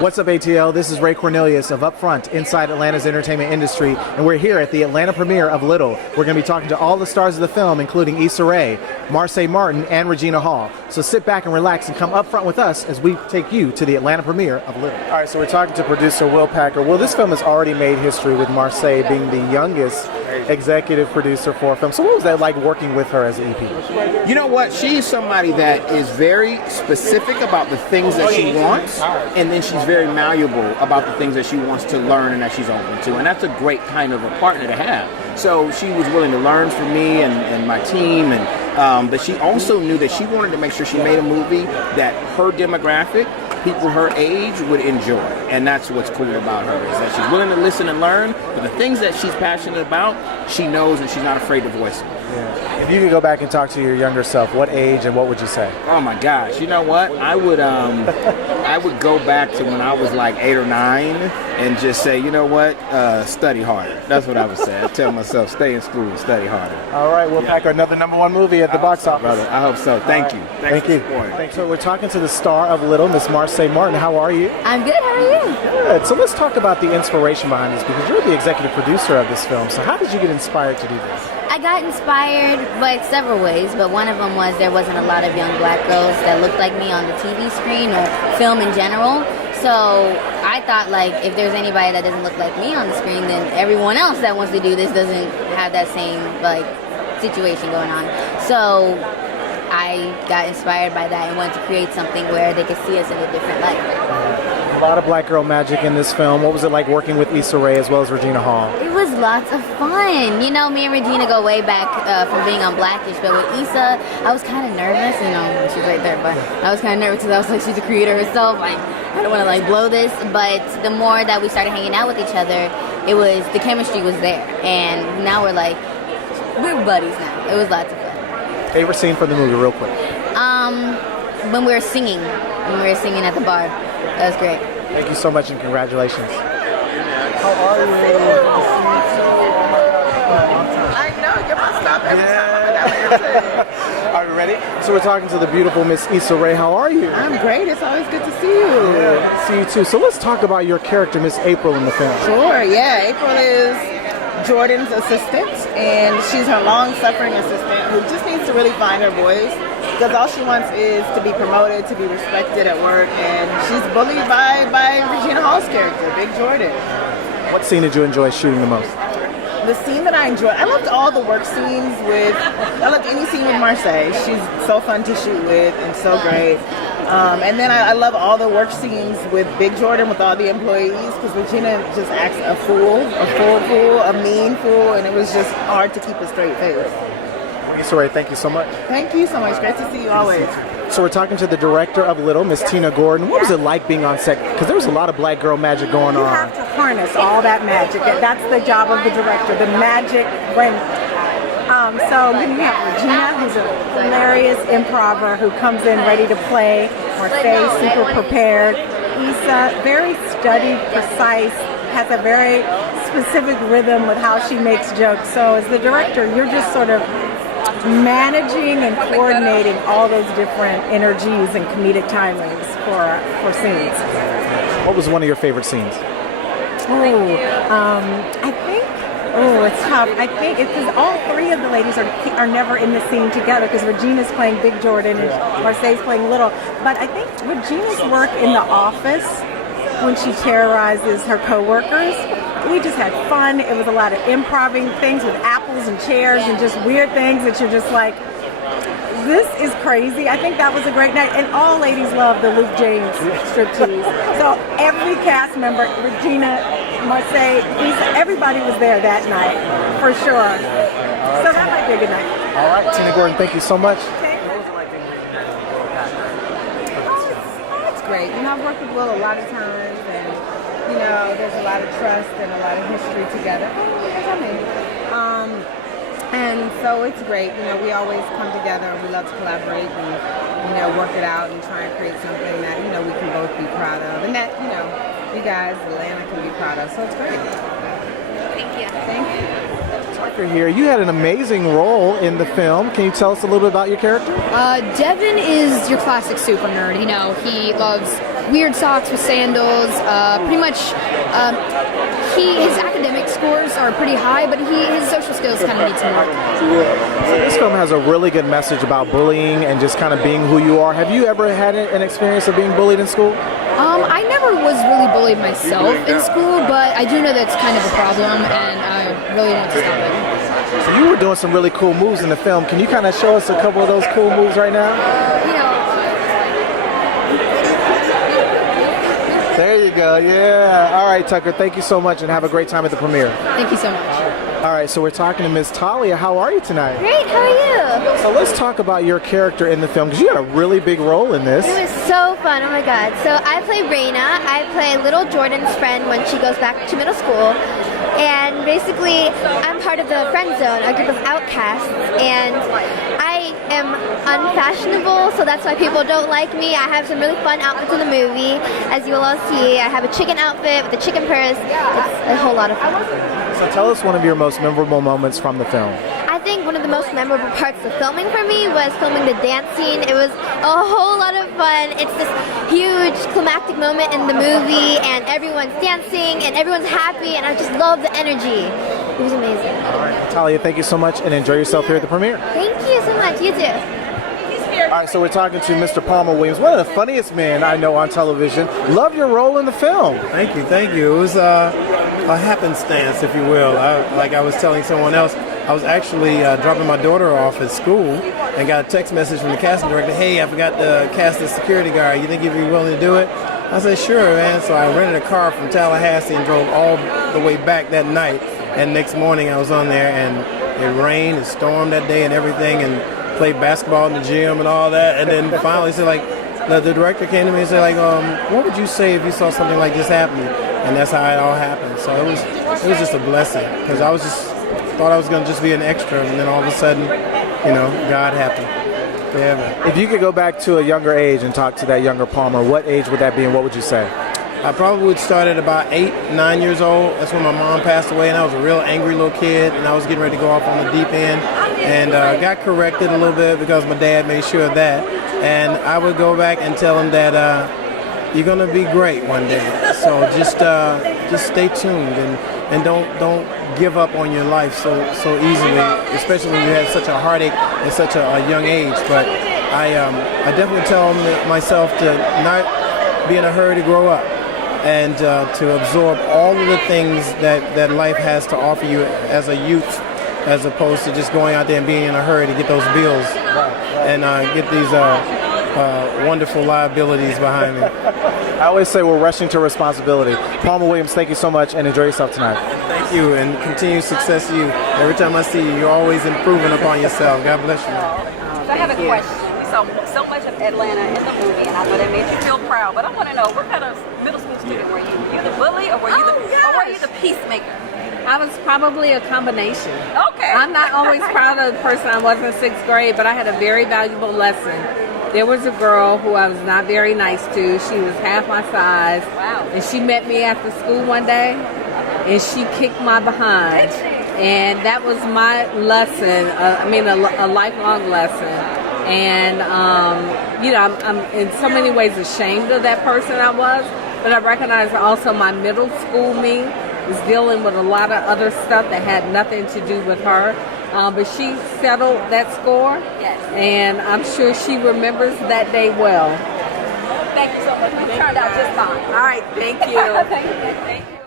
What's up, ATL? This is Ray Cornelius of UPFRONT, inside Atlanta's entertainment industry, and we're here at the Atlanta premiere of Little. We're going to be talking to all the stars of the film, including Issa Rae, Marsai Martin, and Regina Hall. So sit back and relax and come up front with us as we take you to the Atlanta premiere of Little. All right, so we're talking to producer Will Packer. Will, this film has already made history with Marsai being the youngest executive producer for a film. So what was that like working with her as an EP? You know what? She's somebody that is very specific about the things that she wants, and then she's very malleable about the things that she wants to learn and that she's open to. And that's a great kind of a partner to have. So she was willing to learn from me and my team, and but she also knew that she wanted to make sure she made a movie that her demographic, people her age, would enjoy. And that's what's cool about her, is that she's willing to listen and learn, but the things that she's passionate about, she knows and she's not afraid to voice them. Yeah. If you could go back and talk to your younger self, what age and what would you say? Oh my gosh, you know what? I would go back to when I was like 8 or 9 and just say, you know what? Study harder. That's what I would say. I tell myself, stay in school, study harder. All right, we'll pack another #1 movie at the box office. Brother, I hope so. Thank you. Thank you. Thanks. So we're talking to the star of Little, Miss Marsai Martin. How are you? I'm good. How are you? Good. So let's talk about the inspiration behind this, because you're the executive producer of this film. So how did you get inspired to do this? I got inspired by several ways, but one of them was there wasn't a lot of young black girls that looked like me on the TV screen or film in general. So I thought, like, if there's anybody that doesn't look like me on the screen, then everyone else that wants to do this doesn't have that same, like, situation going on. So I got inspired by that and wanted to create something where they could see us in a different light. A lot of black girl magic in this film. What was it like working with Issa Rae as well as Regina Hall? It was lots of fun. You know, me and Regina go way back from being on Blackish, but with Issa, I was kind of nervous. You know, she's right there, but I was kind of nervous because I was like, she's a creator herself. Like, I don't want to like blow this, but the more that we started hanging out with each other, the chemistry was there, and now we're buddies now. It was lots of fun. Favorite scene from the movie, real quick? When we were singing at the bar. That was great. Thank you so much and congratulations. How are you? I know, get my stuff every time. Are you ready? So we're talking to the beautiful Miss Issa Rae. How are you? I'm great. It's always good to see you. Yeah, see you too. So let's talk about your character, Miss April, in the film. Sure, yeah. April is Jordan's assistant, and she's her long-suffering assistant who just needs to really find her voice, because all she wants is to be promoted, to be respected at work, and she's bullied by Regina Hall's character, Big Jordan. What scene did you enjoy shooting the most? The scene that I enjoyed, I loved all the work scenes I loved any scene with Marsai. She's so fun to shoot with and so great. And then I love all the work scenes with Big Jordan, with all the employees, because Regina just acts a full fool, a mean fool, and it was just hard to keep a straight face. Issa Rae, thank you so much. Thank you so much. Great to see you always. So we're talking to the director of Little, Miss Tina Gordon. What was it like being on set? Because there was a lot of black girl magic going on. You have to harness all that magic. That's the job of the director, the magic. So then you have Regina, who's a hilarious improver who comes in ready to play. Marsai, super prepared. Issa, very studied, precise, has a very specific rhythm with how she makes jokes. So as the director, you're just sort of managing and coordinating all those different energies and comedic timings for scenes. What was one of your favorite scenes? It's tough. I think it's because all three of the ladies are never in the scene together, because Regina's playing Big Jordan and Marsai's playing Little. But I think Regina's work in the office, when she terrorizes her coworkers, we just had fun. It was a lot of improvising things with apples and chairs and just weird things that you're just like, this is crazy. I think that was a great night. And all ladies love the Luke James striptease. So every cast member, Regina, Marsai, Issa, everybody was there that night, for sure. So that might be a good night. All right, Tina Gordon, thank you so much. It's great. You know, I've worked with Will a lot of times, and you know, there's a lot of trust and a lot of history together. And so it's great. You know, we always come together and we love to collaborate and, you know, work it out and try and create something that, you know, we can both be proud of. And that, you know, you guys, Atlanta, can be proud of. So it's great. Thank you. Thank you. Tucker here. You had an amazing role in the film. Can you tell us a little bit about your character? Devin is your classic super nerd. You know, he loves weird socks with sandals. Pretty much, his academic scores are pretty high, but his social skills kind of need some work. This film has a really good message about bullying and just kind of being who you are. Have you ever had an experience of being bullied in school? I never was really bullied myself in school, but I do know that's kind of a problem, and I really want to stop it. So you were doing some really cool moves in the film. Can you kind of show us a couple of those cool moves right now? There you go, yeah. All right, Tucker, thank you so much and have a great time at the premiere. Thank you so much. All right, so we're talking to Ms. Talia. How are you tonight? Great, how are you? So let's talk about your character in the film, because you had a really big role in this. It was so fun, oh my god. So I play Raina. I play little Jordan's friend when she goes back to middle school. And basically, I'm part of the friend zone, a group of outcasts, and I am unfashionable, so that's why people don't like me. I have some really fun outfits in the movie, as you will all see. I have a chicken outfit with a chicken purse. It's a whole lot of fun. So tell us one of your most memorable moments from the film. I think one of the most memorable parts of filming for me was filming the dance scene. It was a whole lot of fun. It's this huge climactic moment in the movie, and everyone's dancing and everyone's happy, and I just love the energy. It was amazing. All right, Talia, thank you so much, and enjoy yourself here at the premiere. Thank you so much. You too. All right, so we're talking to Mr. Palmer Williams, one of the funniest men I know on television. Love your role in the film. Thank you, thank you. It was a happenstance, if you will. Like I was telling someone else, I was actually dropping my daughter off at school and got a text message from the casting director, hey, I forgot to cast the security guard. You think you'd be willing to do it? I said, sure, man. So I rented a car from Tallahassee and drove all the way back that night. And next morning I was on there, and it rained, it stormed that day and everything, and played basketball in the gym and all that. And then finally said, like, the director came to me and said, like, what would you say if you saw something like this happening? And that's how it all happened. So it was just a blessing, because I was just thought I was going to just be an extra, and then all of a sudden, you know, God happened. Yeah, man. If you could go back to a younger age and talk to that younger Palmer, what age would that be, and what would you say? I probably would start at about 8, 9 years old. That's when my mom passed away, and I was a real angry little kid, and I was getting ready to go off on the deep end, and got corrected a little bit because my dad made sure of that. And I would go back and tell him that you're gonna be great one day. So just stay tuned and don't give up on your life so easily, especially when you had such a heartache at such a young age. But I definitely tell myself to not be in a hurry to grow up, and to absorb all of the things that life has to offer you as a youth, as opposed to just going out there and being in a hurry to get those bills and get these wonderful liabilities behind me. I always say we're rushing to responsibility. Palmer Williams, thank you so much, and enjoy yourself tonight. Thank you, and continued success to you. Every time I see you, you're always improving upon yourself. God bless you. So I have a question. So much of Atlanta in the movie, and I know that made you feel proud, but I want to know, what kind of middle school student were you? You the bully, or were you the peacemaker? I was probably a combination. Okay. I'm not always proud of the person I was in 6th grade, but I had a very valuable lesson. There was a girl who I was not very nice to. She was half my size. Wow. And she met me after school one day, and she kicked my behind. And that was my lesson, a lifelong lesson. And, I'm in so many ways ashamed of that person I was, but I recognize also my middle school me was dealing with a lot of other stuff that had nothing to do with her. But she settled that score, yes. And I'm sure she remembers that day well. Thank you so much. You turned out just fine. All right, thank you. Thank you.